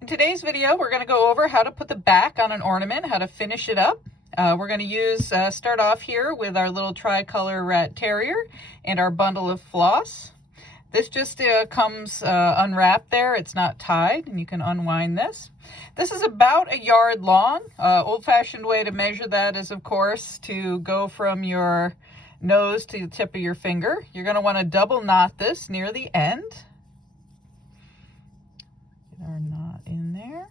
In today's video, we're going to go over how to put the back on an ornament, how to finish it up. We're going to start off here with our little tricolor rat terrier and our bundle of floss. This just comes unwrapped there. It's not tied, and you can unwind this. This is about 1 yard long. Old-fashioned way to measure that is, of course, to go from your nose to the tip of your finger. You're going to want to double knot this near the end. Get our knot in there.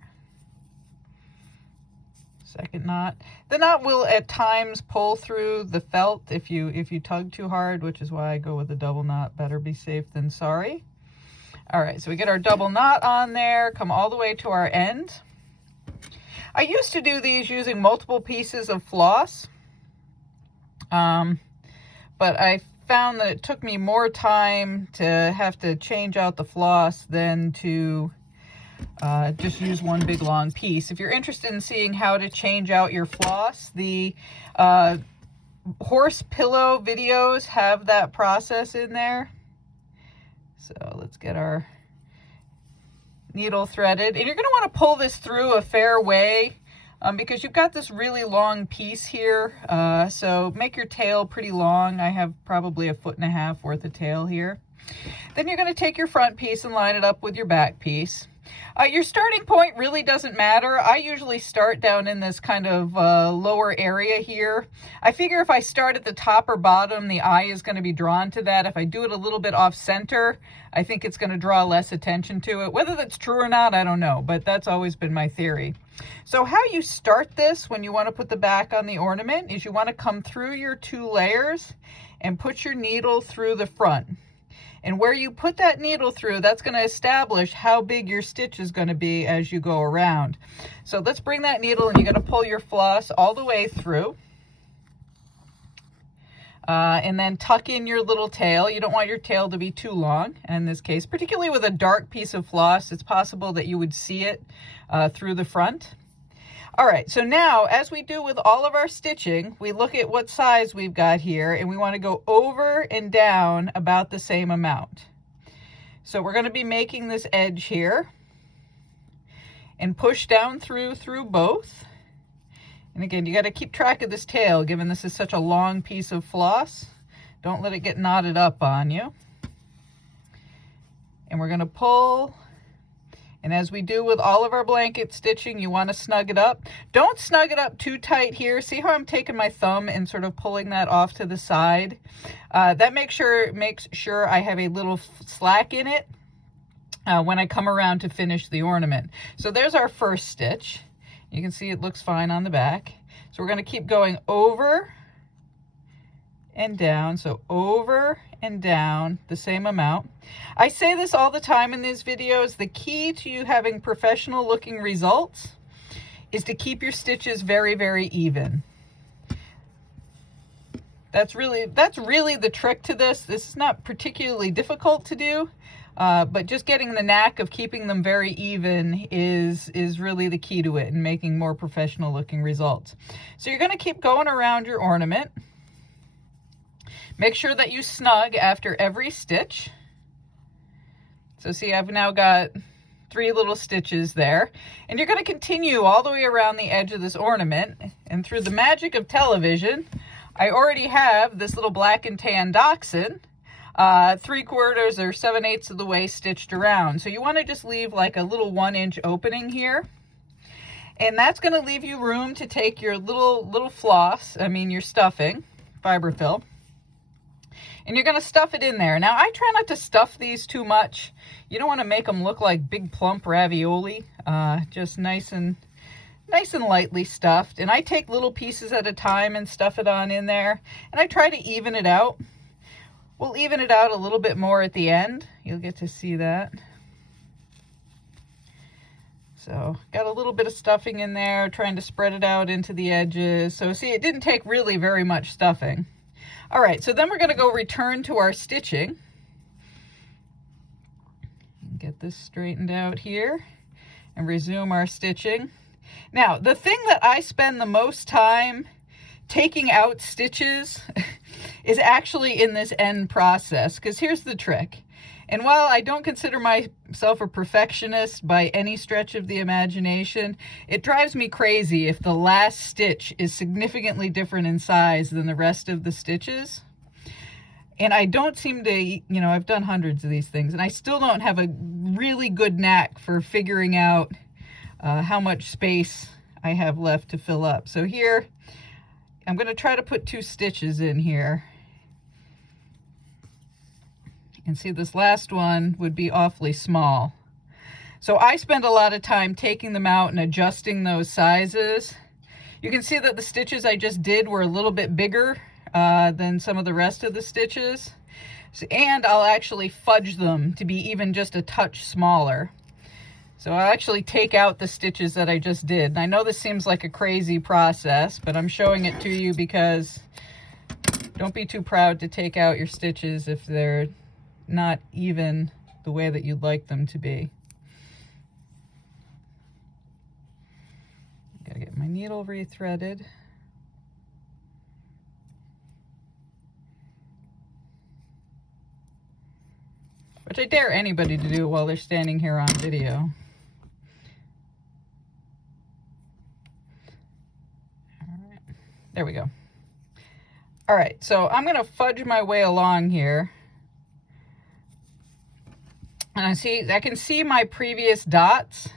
Second knot. The knot will at times pull through the felt if you tug too hard, which is why I go with a double knot. Better be safe than sorry. All right, so we get our double knot on there, come all the way to our end. I used to do these using multiple pieces of floss, but I found that it took me more time to have to change out the floss than to just use one big long piece. If you're interested in seeing how to change out your floss, the horse pillow videos have that process in there. So let's get our needle threaded, and you're going to want to pull this through a fair way because you've got this really long piece here, so make your tail pretty long. I have probably 1.5 feet worth of tail here. Then you're going to take your front piece and line it up with your back piece. Your starting point really doesn't matter. I usually start down in this kind of lower area here. I figure if I start at the top or bottom, the eye is going to be drawn to that. If I do it a little bit off center, I think it's going to draw less attention to it. Whether that's true or not, I don't know, but that's always been my theory. So how you start this when you want to put the back on the ornament is you want to come through your 2 layers and put your needle through the front. And where you put that needle through, that's going to establish how big your stitch is going to be as you go around. So let's bring that needle, and you're going to pull your floss all the way through. And then tuck in your little tail. You don't want your tail to be too long in this case, particularly with a dark piece of floss. It's possible that you would see it through the front. All right, so now, as we do with all of our stitching, we look at what size we've got here, and we want to go over and down about the same amount. So we're going to be making this edge here and push down through both. And again, you got to keep track of this tail, given this is such a long piece of floss. Don't let it get knotted up on you. And we're going to pull. And as we do with all of our blanket stitching, you want to snug it up. Don't snug it up too tight here. See how I'm taking my thumb and sort of pulling that off to the side? That makes sure I have a little slack in it when I come around to finish the ornament. So there's our first stitch. You can see it looks fine on the back. So we're going to keep going over and down. So over and down the same amount. I say this all the time in these videos. The key to you having professional looking results is to keep your stitches very, very even. That's really the trick to this. This is not particularly difficult to do, but just getting the knack of keeping them very even is really the key to it and making more professional looking results. So you're going to keep going around your ornament. Make sure that you snug after every stitch. So see, I've now got 3 little stitches there. And you're going to continue all the way around the edge of this ornament. And through the magic of television, I already have this little black and tan dachshund 3/4 or 7/8 of the way stitched around. So you want to just leave like a little 1-inch opening here. And that's going to leave you room to take your little floss, your stuffing, fiberfill. And you're going to stuff it in there. Now, I try not to stuff these too much. You don't want to make them look like big plump ravioli. Just nice and lightly stuffed. And I take little pieces at a time and stuff it on in there. And I try to even it out. We'll even it out a little bit more at the end. You'll get to see that. So, got a little bit of stuffing in there, trying to spread it out into the edges. So, see, it didn't take really very much stuffing. All right, so then we're going to go return to our stitching. Get this straightened out here and resume our stitching. Now, the thing that I spend the most time taking out stitches is actually in this end process, because here's the trick. And while I don't consider myself a perfectionist by any stretch of the imagination, it drives me crazy if the last stitch is significantly different in size than the rest of the stitches. And I don't seem to, you know, I've done hundreds of these things, and I still don't have a really good knack for figuring out how much space I have left to fill up. So here, I'm going to try to put 2 stitches in here. And see, this last one would be awfully small. So I spend a lot of time taking them out and adjusting those sizes. You can see that the stitches I just did were a little bit bigger than some of the rest of the stitches. So, and I'll actually fudge them to be even just a touch smaller. So I'll actually take out the stitches that I just did. And I know this seems like a crazy process, but I'm showing it to you because don't be too proud to take out your stitches if they're not even the way that you'd like them to be. Gotta get my needle rethreaded. Which I dare anybody to do while they're standing here on video. All right, there we go. All right, so I'm gonna fudge my way along here. And I can see my previous dots.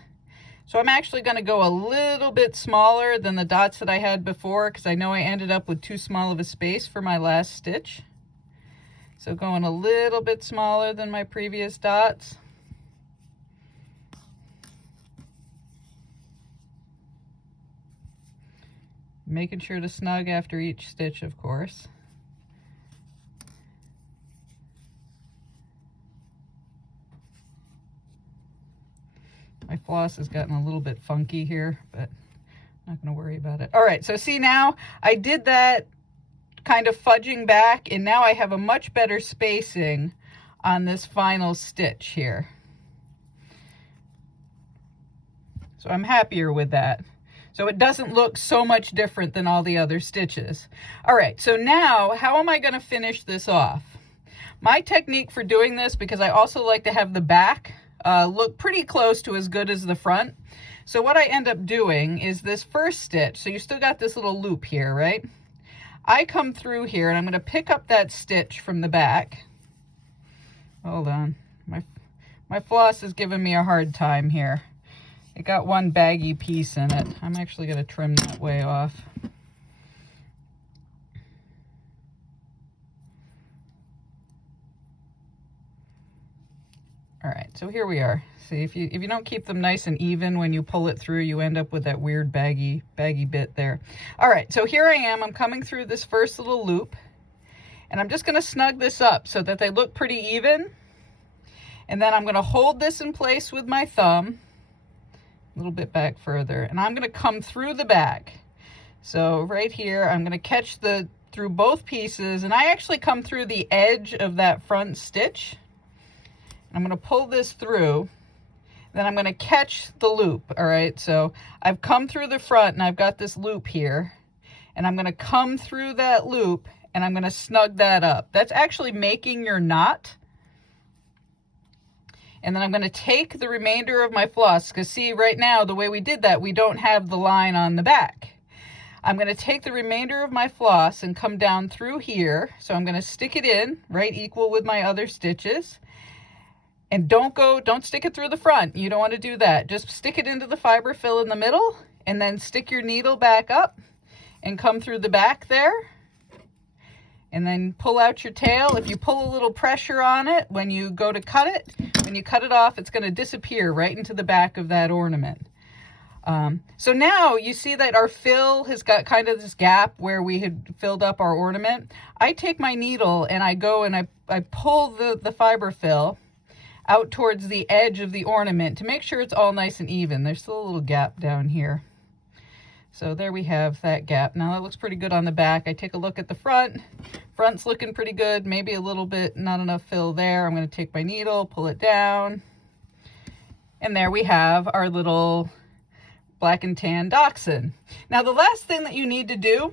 So I'm actually going to go a little bit smaller than the dots that I had before, because I know I ended up with too small of a space for my last stitch. So going a little bit smaller than my previous dots. Making sure to snug after each stitch, of course. My floss has gotten a little bit funky here, but I'm not going to worry about it. All right, so see, now I did that kind of fudging back, and now I have a much better spacing on this final stitch here. So I'm happier with that. So it doesn't look so much different than all the other stitches. All right, so now how am I going to finish this off? My technique for doing this, because I also like to have the back look pretty close to as good as the front. So what I end up doing is this first stitch, so you still got this little loop here, right? I come through here and I'm going to pick up that stitch from the back. Hold on, my floss is giving me a hard time here. It got one baggy piece in it. I'm actually going to trim that way off. All right, so here we are. See, if you don't keep them nice and even when you pull it through, you end up with that weird baggy bit there. All right, so here I am. I'm coming through this first little loop, and I'm just going to snug this up so that they look pretty even. And then I'm going to hold this in place with my thumb, a little bit back further, and I'm going to come through the back. So right here, I'm going to catch through both pieces, and I actually come through the edge of that front stitch. I'm going to pull this through, then I'm going to catch the loop. All right, so I've come through the front and I've got this loop here, and I'm going to come through that loop and I'm going to snug that up. That's actually making your knot. And then I'm going to take the remainder of my floss, because see, right now, the way we did that, we don't have the line on the back. I'm going to take the remainder of my floss and come down through here. So I'm going to stick it in right equal with my other stitches. And don't stick it through the front. You don't want to do that. Just stick it into the fiber fill in the middle, and then stick your needle back up and come through the back there. And then pull out your tail. If you pull a little pressure on it when you go to cut it, when you cut it off, it's going to disappear right into the back of that ornament. So now you see that our fill has got kind of this gap where we had filled up our ornament. I take my needle and I go and I pull the fiber fill out towards the edge of the ornament to make sure it's all nice and even. There's still a little gap down here. So there we have that gap. Now that looks pretty good on the back. I take a look at the front. Front's looking pretty good. Maybe a little bit, not enough fill there. I'm going to take my needle, pull it down. And there we have our little black and tan dachshund. Now the last thing that you need to do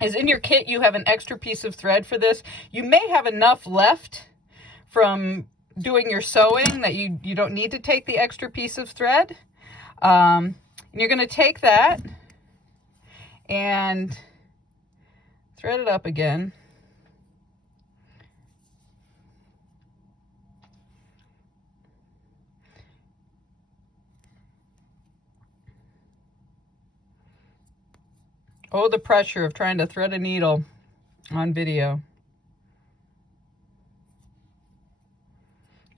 is, in your kit you have an extra piece of thread for this. You may have enough left from doing your sewing that you don't need to take the extra piece of thread. You're going to take that and thread it up again. Oh, the pressure of trying to thread a needle on video.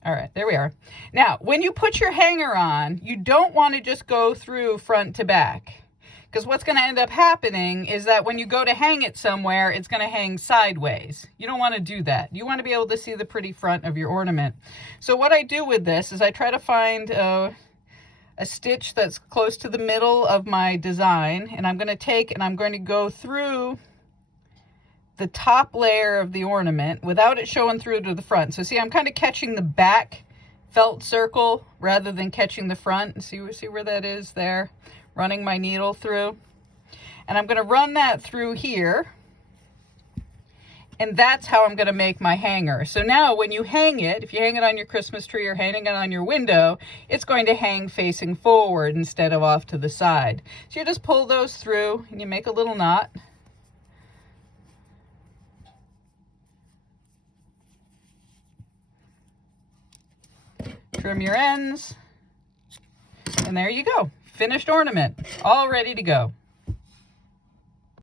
All right, there we are. Now, when you put your hanger on, you don't want to just go through front to back, because what's going to end up happening is that when you go to hang it somewhere, it's going to hang sideways. You don't want to do that. You want to be able to see the pretty front of your ornament. So what I do with this is I try to find a stitch that's close to the middle of my design, and I'm going to take and I'm going to go through the top layer of the ornament without it showing through to the front. So see, I'm kind of catching the back felt circle rather than catching the front. See where that is there? Running my needle through. And I'm going to run that through here. And that's how I'm going to make my hanger. So now when you hang it, if you hang it on your Christmas tree or hanging it on your window, it's going to hang facing forward instead of off to the side. So you just pull those through and you make a little knot. Trim your ends, and there you go. Finished ornament, all ready to go.